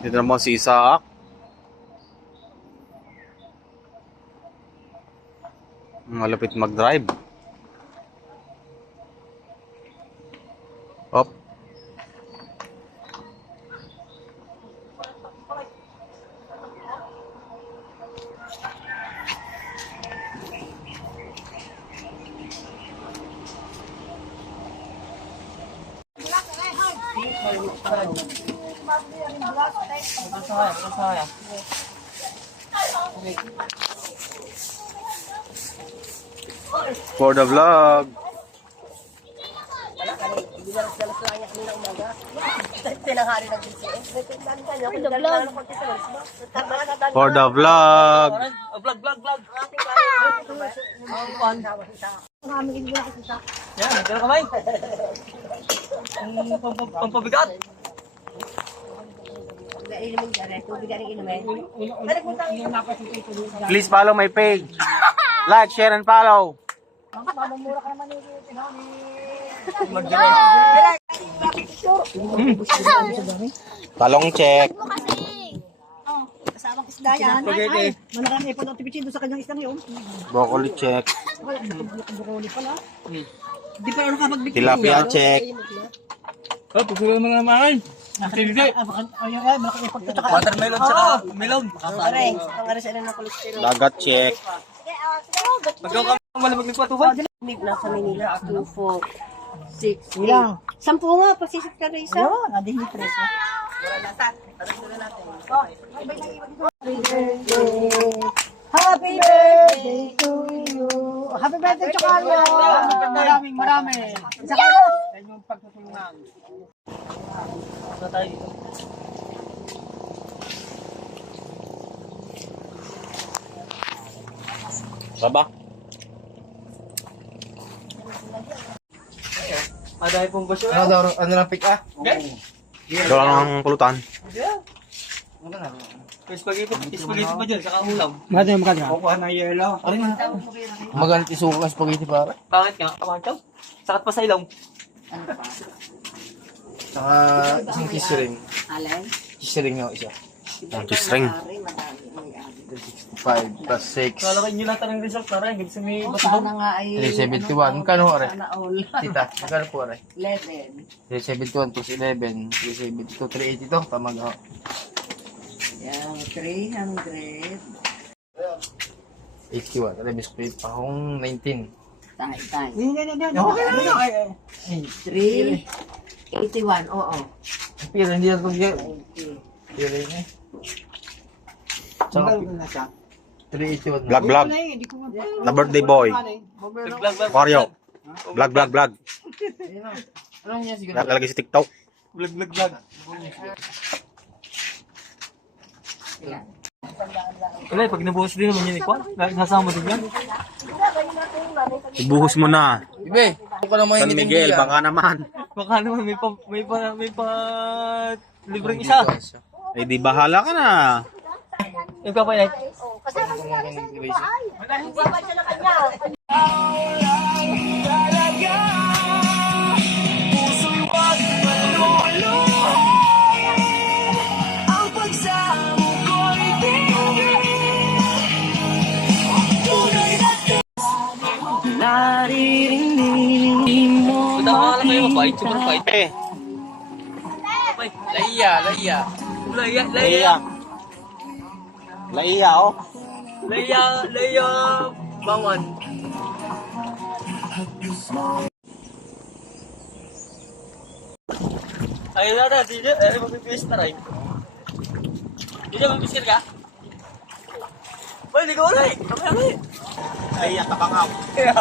Dito naman si Isaac. Malapit mag-drive. Op. For the vlog. For the vlog. Yan, nagdala kamay. Pampabigat. Please follow my page. Like, share, and follow. Talong check. Kasama isda yan. Ay, malaking ipon ang tipichin doon sa kanyang isdang yun. Broccoli check. Broccoli pala. Di pa rin nakapagbigay. Tilapia check. Oh, pagsulo mo naman. Ayun ay, malaking ipon ito. Watermelon saka melon. Pare, ang aras ay ng cholesterol. Dagat check. Magaw ka malamag ng patuhan. Meet lang sa Manila, 2, 4, 6, Ilang? 10 nga, pasisit ka na isa. Yun, adi ni Preso. Happy birthday to you. Happy birthday, Chocalo. Marami. Saka yung pagtutulungan. Baba. Aday pong basyo. Ano lang pick ah? Ito lang ang pulutan. Spaghetti pa dyan, saka ulam. Mati yung makadra. Magalit isuko ang spaghetti para. Pangit nga, kamantaw. Sakat pa sa ilong. Saka isang cheese ring. Alay? Cheese ring nga isa. Ang cheese ring. 5 plus 6. Lalakain nyo lahat ng result para hindi sa may Sana batibang. nga ay... 371. Magkano ho, are? Sana all. Tita, magkano po, are? 11. 371 plus 11. 372. 382. Tama nga ho. Yan, 300. 81. Alam, biskuit pa akong 19. Tay. Hindi. 381, oo. Pira, hindi na pag-yan. Pira yun eh. Saka 381. Vlog. Na birthday boy. Mario. Vlog. Ano niya siguro? Lalagay sa TikTok. Vlog. Wala, pag nabuhos din naman yun, Ikwan. Sasama din yan. Ibuhos mo na. Ibe, ako ka naman San Miguel, baka naman. Baka naman may pa libreng isa. Eh di bahala ka na. Yung kapay night. Punta ka lang kayo, mabait. Super bait. Eh, Laiya. Laya. laiya oh. Laya, bawan. Ayun na, DJ. Mag-bibis na rin. DJ, mag-bibis ka? Boy, hindi ko ulit. Kami. Laiya kabangaw. Kaya,